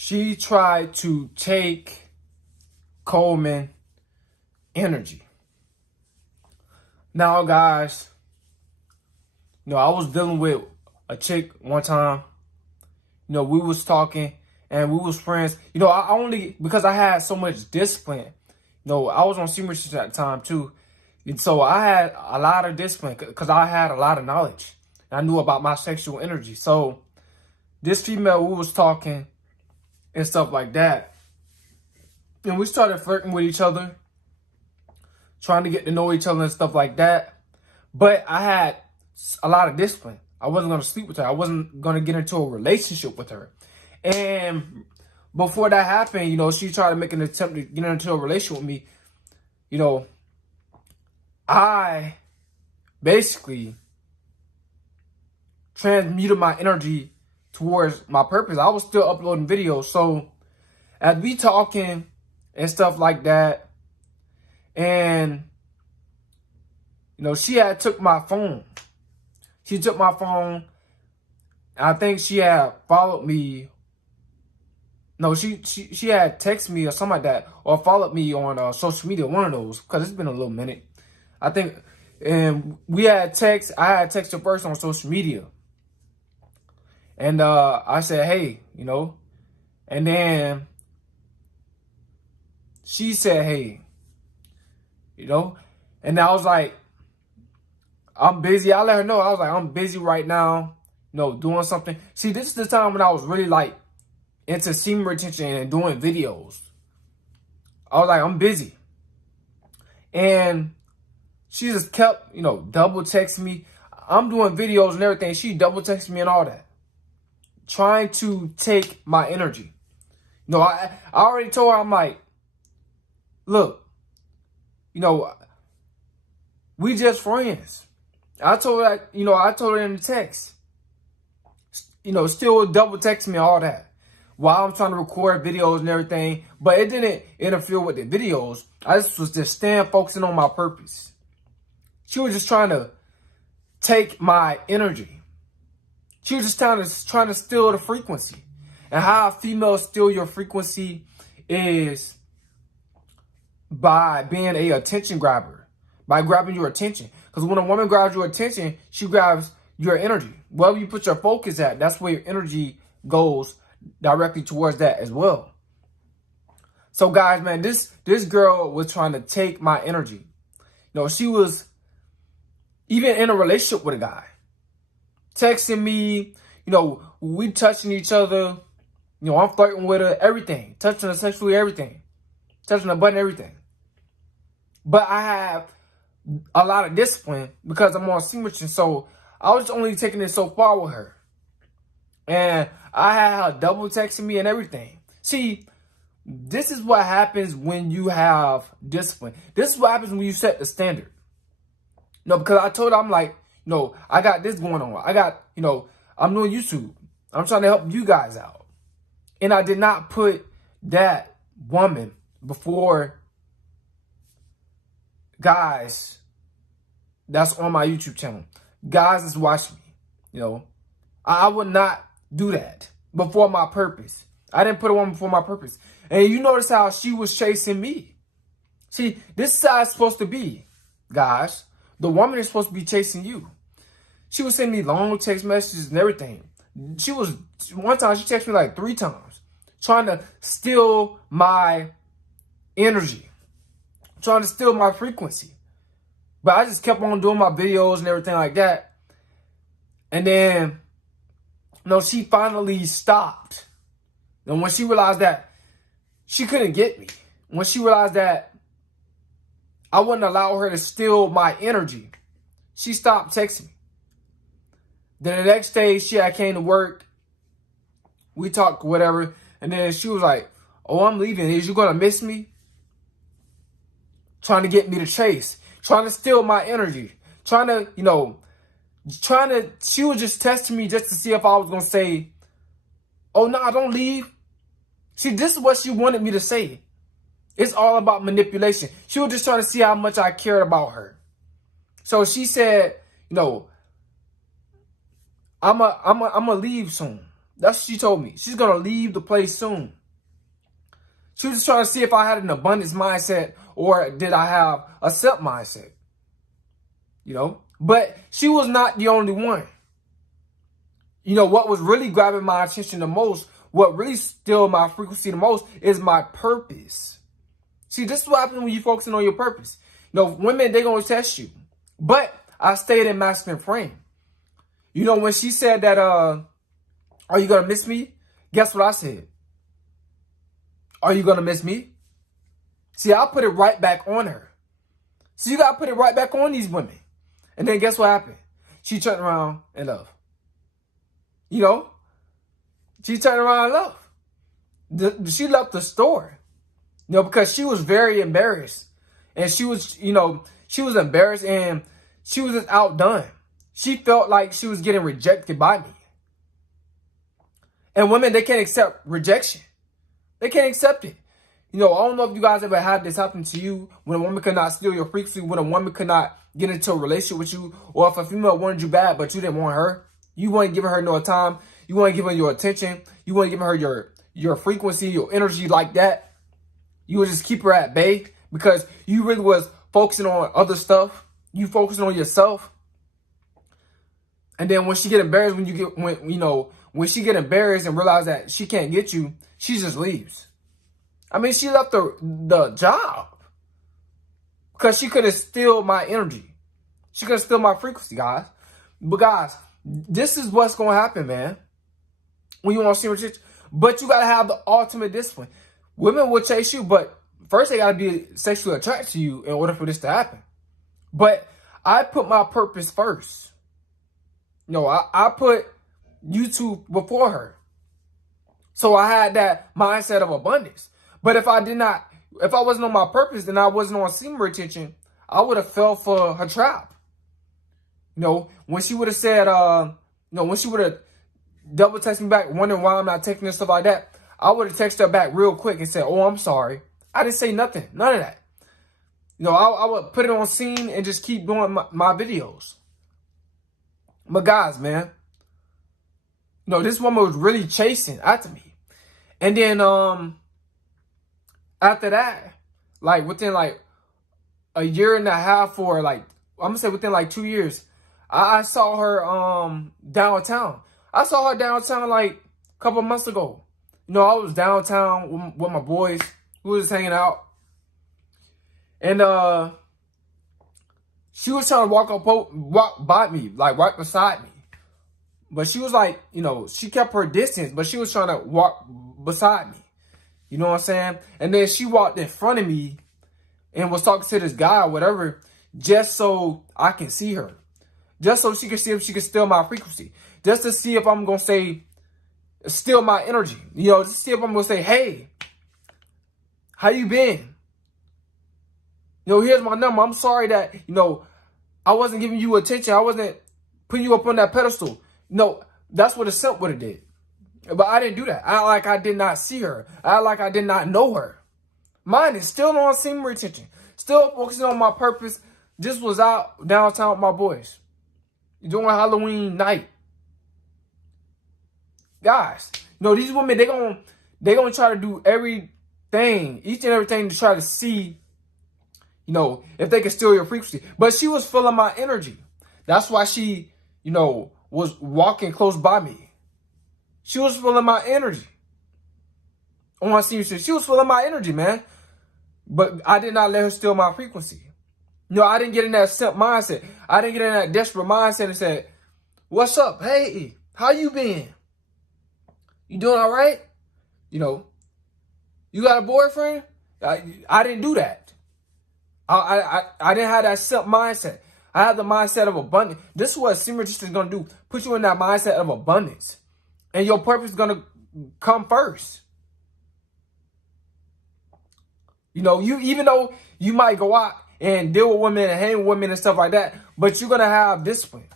she tried to take Coleman energy. Now, guys, I was dealing with a chick one time. We was talking and we was friends. I only, because I had so much discipline. I was on senior at that time too. And so I had a lot of discipline because I had a lot of knowledge. I knew about my sexual energy. So this female, we was talking and stuff like that. And we started flirting with each other, trying to get to know each other and stuff like that. But I had a lot of discipline. I wasn't going to sleep with her. I wasn't going to get into a relationship with her. And before that happened, she tried to make an attempt to get into a relationship with me. I basically transmuted my energy towards my purpose. I was still uploading videos. So as we talking and stuff like that, and she had took my phone. She took my phone. I think she had followed me. No, she had texted me or something like that, or followed me on social media, one of those, because it's been a little minute. I think, and we had text. I had texted her first on social media, and I said, hey, and then she said, hey, and I was like, I'm busy. I let her know. I was like, I'm busy right now, doing something. See, this is the time when I was really like into semen retention and doing videos. I was like, I'm busy. And she just kept, double texting me. I'm doing videos and everything. She double texting me and all that, trying to take my energy. I already told her, I'm like, look, we just friends. I told her, I told her in the text, still double text me all that while I'm trying to record videos and everything. But it didn't interfere with the videos. I was just staying focusing on my purpose. She was just trying to take my energy. She was just trying to steal the frequency. And how females steal your frequency is by being a attention grabber, by grabbing your attention. Because when a woman grabs your attention, she grabs your energy. Wherever you put your focus at, that's where your energy goes directly towards that as well. So guys, man, this girl was trying to take my energy. She was even in a relationship with a guy, texting me, we touching each other, I'm flirting with her, everything, touching her sexually, everything, touching her butt and everything. But I have a lot of discipline because I'm on semen, so I was only taking it so far with her. And I had her double texting me and everything. See, this is what happens when you have discipline. This is what happens when you set the standard. Because I told her, I'm like, I got this going on. I got, I'm doing YouTube. I'm trying to help you guys out. And I did not put that woman before guys that's on my YouTube channel. Guys that's watching me, I would not do that before my purpose. I didn't put a woman before my purpose. And you notice how she was chasing me. See, this is how it's supposed to be, guys. The woman is supposed to be chasing you. She was sending me long text messages and everything. One time she texted me like 3 times, trying to steal my energy, trying to steal my frequency. But I just kept on doing my videos and everything like that. And then, she finally stopped. And when she realized that she couldn't get me, when she realized that I wouldn't allow her to steal my energy, she stopped texting me. Then the next day, I came to work. We talked, whatever. And then she was like, oh, I'm leaving. Is you going to miss me? Trying to get me to chase. Trying to steal my energy. Trying to, she was just testing me just to see if I was going to say, oh, no, don't leave. See, this is what she wanted me to say. It's all about manipulation. She was just trying to see how much I cared about her. So she said, I'm a leave soon. That's what she told me. She's going to leave the place soon. She was just trying to see if I had an abundance mindset or did I have a simp mindset. You know? But she was not the only one. You know, what was really grabbing my attention the most, what really stilled my frequency the most is my purpose. See, this is what happens when you're focusing on your purpose. You know, women, they're going to test you. But I stayed in masculine frame. You know, when she said that, are you going to miss me? Guess what I said? Are you going to miss me? See, I put it right back on her. So you got to put it right back on these women. And then guess what happened? She turned around and left. You know? She turned around and left. She left the store. You know, because she was very embarrassed. And she was, you know, she was embarrassed and she was just outdone. She felt like she was getting rejected by me. And women, they can't accept rejection. They can't accept it. You know, I don't know if you guys ever had this happen to you when a woman could not steal your frequency, when a woman could not get into a relationship with you, or if a female wanted you bad, but you didn't want her. You weren't giving her no time. You weren't giving her your attention. You weren't giving her your frequency, your energy like that. You would just keep her at bay because you really was focusing on other stuff. You focusing on yourself. And then when she get embarrassed, when she get embarrassed and realize that she can't get you, she just leaves. I mean, she left the job because she could have steal my energy. She could have steal my frequency, guys. But guys, this is what's going to happen, man. When you want to see what but you got to have the ultimate discipline. Women will chase you, but first they got to be sexually attracted to you in order for this to happen. But I put my purpose first. You know, I put YouTube before her. So I had that mindset of abundance. But if I wasn't on my purpose, then I wasn't on semen retention, I would have fell for her trap. You know, when she would have said, when she would have double texted me back, wondering why I'm not taking and stuff like that, I would have texted her back real quick and said, oh, I'm sorry. I didn't say nothing. None of that. You know, I would put it on scene and just keep doing my videos. But guys, man, you know, this woman was really chasing after me. And then after that, like within like a year and a half or like, I'm gonna say within like 2 years, I saw her downtown. I saw her downtown like a couple months ago. You know, I was downtown with my boys. We was just hanging out. And she was trying to walk by me, like right beside me. But she was like, you know, she kept her distance, but she was trying to walk beside me. You know what I'm saying? And then she walked in front of me and was talking to this guy or whatever, just so I can see her. Just so she could see if she could steal my frequency. Just to see if I'm going to say, steal my energy. You know, just to see if I'm going to say, hey, how you been? You know, here's my number. I'm sorry that, you know, I wasn't giving you attention. I wasn't putting you up on that pedestal. No, that's what a simp would have did. But I didn't do that. I act like I did not see her. I act like I did not know her. Mine is still on semen retention. Still focusing on my purpose. Just was out downtown with my boys. Doing Halloween night. Guys, you know, these women, they gonna try to do everything, each and everything to try to see, you know, if they can steal your frequency. But she was feeling my energy. That's why she, you know, was walking close by me. She was feeling my energy. On seriously, she was feeling my energy, man. But I did not let her steal my frequency. No, I didn't get in that simp mindset. I didn't get in that desperate mindset and said, what's up? Hey, how you been? You doing all right? You know, you got a boyfriend? I didn't do that. I didn't have that simp mindset. I have the mindset of abundance. This is what semen retention is going to do. Put you in that mindset of abundance. And your purpose is going to come first. You know, even though you might go out and deal with women and hang with women and stuff like that, but you're going to have discipline.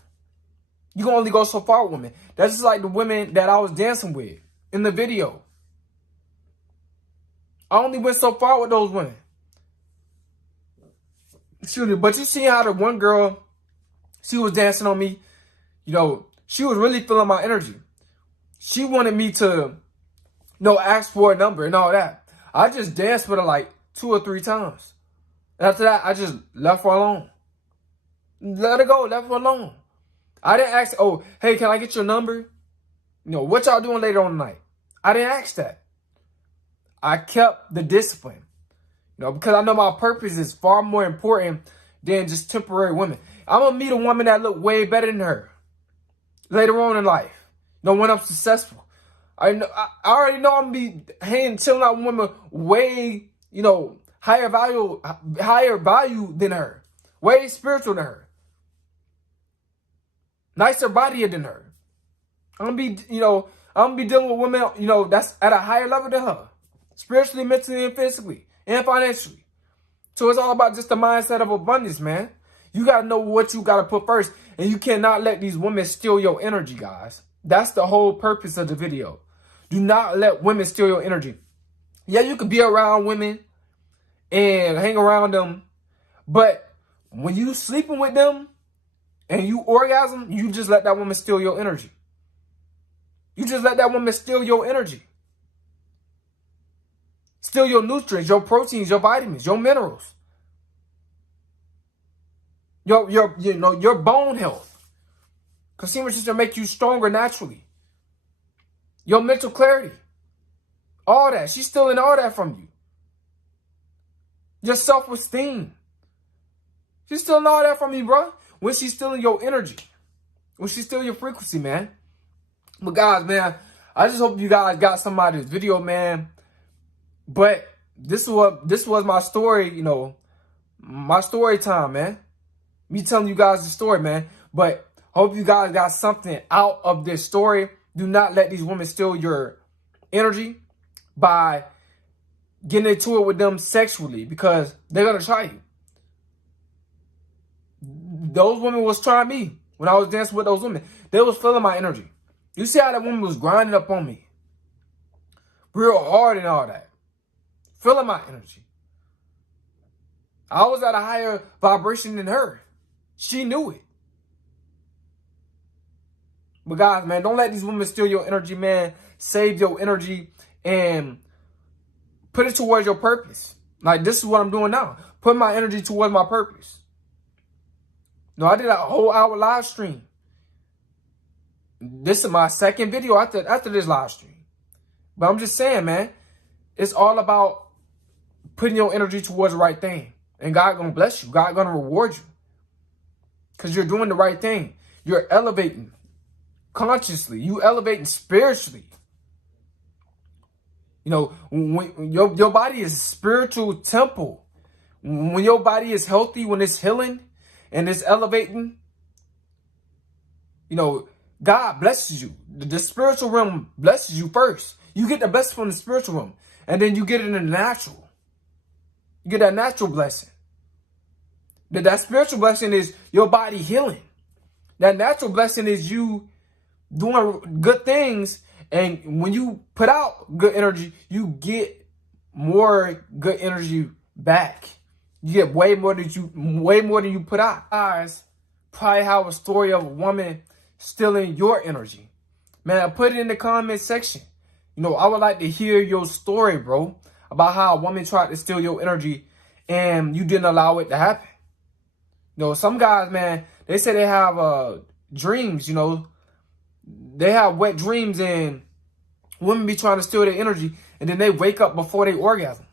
You can only go so far with women. That's just like the women that I was dancing with in the video. I only went so far with those women. Excuse me, but you see how the one girl, she was dancing on me. You know, she was really feeling my energy. She wanted me to, ask for a number and all that. I just danced with her like 2 or 3 times. And after that, I just left her alone. Let her go, left her alone. I didn't ask, oh, hey, can I get your number? What y'all doing later on tonight? I didn't ask that. I kept the discipline. Because I know my purpose is far more important than just temporary women. I'm going to meet a woman that look way better than her later on in life. When I'm successful. I already know I'm going to be chilling out with women way, higher value than her. Way spiritual than her. Nicer body than her. I'm going to be dealing with women, that's at a higher level than her. Spiritually, mentally, and physically. And financially. So it's all about just the mindset of abundance, man. You got to know what you got to put first. And you cannot let these women steal your energy, guys. That's the whole purpose of the video. Do not let women steal your energy. Yeah, you can be around women and hang around them. But when you sleeping with them and you orgasm, you just let that woman steal your energy. You just let that woman steal your energy. Steal your nutrients, your proteins, your vitamins, your minerals. Your bone health. Because semen just make you stronger naturally. Your mental clarity. All that. She's stealing all that from you. Your self-esteem. She's stealing all that from you, bro. When she's stealing your energy. When she's stealing your frequency, man. But guys, man, I just hope you guys got some out of this video, man. But this was my story, my story time, man. Me telling you guys the story, man. But hope you guys got something out of this story. Do not let these women steal your energy by getting into it with them sexually, because they're going to try you. Those women was trying me when I was dancing with those women. They was feeling my energy. You see how that woman was grinding up on me real hard and all that. Feeling my energy. I was at a higher vibration than her. She knew it. But guys, man, don't let these women steal your energy, man. Save your energy and put it towards your purpose. Like, this is what I'm doing now. Put my energy towards my purpose. I did a whole hour live stream. This is my second video after this live stream. But I'm just saying, man, it's all about putting your energy towards the right thing. And God gonna bless you. God gonna reward you. Because you're doing the right thing. You're elevating consciously. You elevating spiritually. When your body is a spiritual temple. When your body is healthy, when it's healing and it's elevating, God blesses you. The spiritual realm blesses you first. You get the best from the spiritual realm. And then you get it in the natural. You get that natural blessing. That spiritual blessing is your body healing. That natural blessing is you doing good things. And when you put out good energy, you get more good energy back. You get way more than you put out. Guys, probably have a story of a woman stealing your energy. Man, put it in the comment section. I would like to hear your story, bro, about how a woman tried to steal your energy and you didn't allow it to happen. Some guys, man, they say they have dreams, they have wet dreams and women be trying to steal their energy and then they wake up before they orgasm.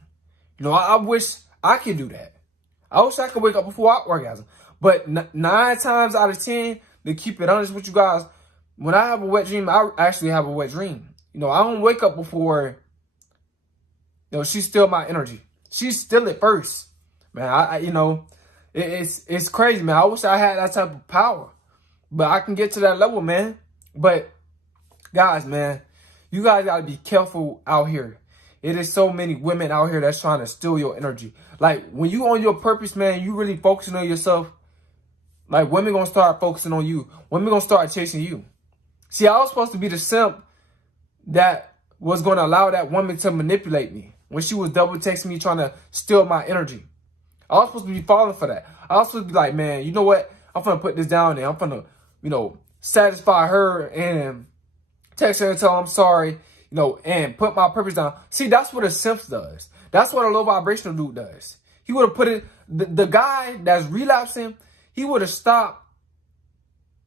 I wish I could do that. I wish I could wake up before I orgasm. But 9 times out of 10, to keep it honest with you guys, when I have a wet dream, I actually have a wet dream. I don't wake up before, she steal my energy. She steal it first. Man, it's crazy, man. I wish I had that type of power. But I can get to that level, man. But, guys, man, you guys got to be careful out here. It is so many women out here that's trying to steal your energy. Like, when you on your purpose, man, you really focusing on yourself. Like, women going to start focusing on you. Women going to start chasing you. See, I was supposed to be the simp that was going to allow that woman to manipulate me when she was double texting me trying to steal my energy. I was supposed to be falling for that. I was supposed to be like, man, you know what? I'm going to put this down there. I'm going to, satisfy her and text her and tell her I'm sorry, and put my purpose down. See, that's what a simp does. That's what a low vibrational dude does. He would have put it, the guy that's relapsing, he would have stopped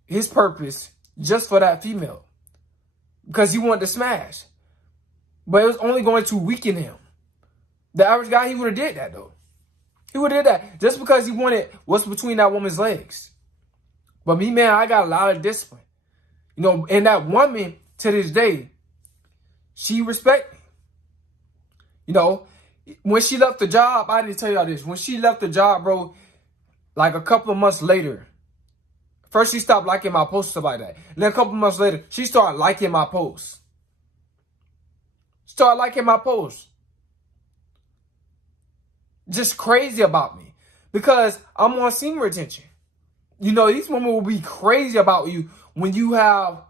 his purpose just for that female. Because he wanted to smash. But it was only going to weaken him. The average guy, he would have did that though. He would have did that just because he wanted what's between that woman's legs. But me, man, I got a lot of discipline. And that woman, to this day, she respect me. When she left the job, I didn't tell y'all this. When she left the job, bro, like a couple of months later, first she stopped liking my posts, stuff like that. And then a couple of months later, she started liking my posts. Started liking my posts. Just crazy about me. Because I'm on semen retention. These women will be crazy about you when you have,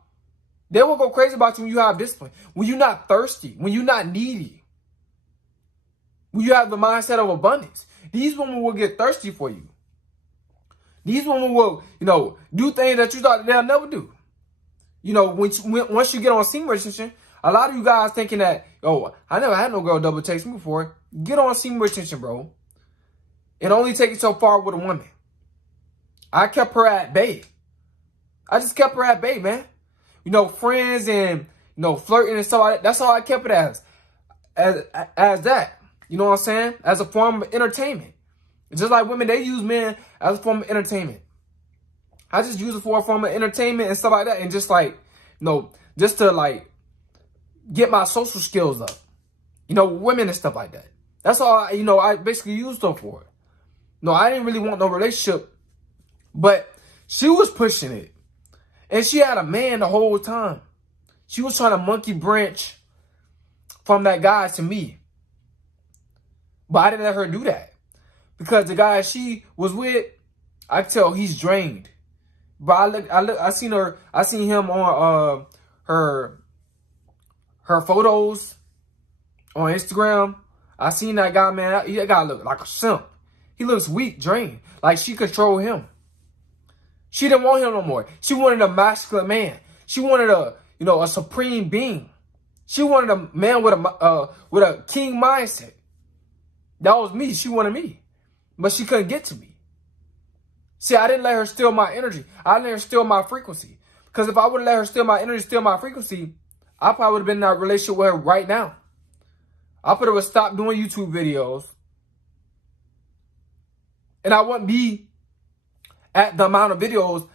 they will go crazy about you when you have discipline. When you're not thirsty. When you're not needy. When you have the mindset of abundance. These women will get thirsty for you. These women will, do things that you thought they'll never do. Once you get on semen retention, a lot of you guys thinking that, I never had no girl double text me before. Get on semen retention, bro. It only takes you so far with a woman. I kept her at bay. I just kept her at bay, man. Friends and, flirting and stuff like that. That's all I kept it as that. You know what I'm saying? As a form of entertainment. Just like women, they use men as a form of entertainment. I just use it for a form of entertainment and stuff like that. And just like, just to like get my social skills up. Women and stuff like that. That's all, I basically used them for. I didn't really want no relationship. But she was pushing it. And she had a man the whole time. She was trying to monkey branch from that guy to me. But I didn't let her do that. Because the guy she was with, I could tell he's drained. But I seen him on her photos on Instagram. I seen that guy, man. That guy look like a simp. He looks weak, drained. Like she controlled him. She didn't want him no more. She wanted a masculine man. She wanted a supreme being. She wanted a man with a king mindset. That was me. She wanted me. But she couldn't get to me. See, I didn't let her steal my energy. I didn't let her steal my frequency. Because if I would have let her steal my energy, steal my frequency, I probably would have been in that relationship with her right now. I probably would have stopped doing YouTube videos. And I wouldn't be at the amount of videos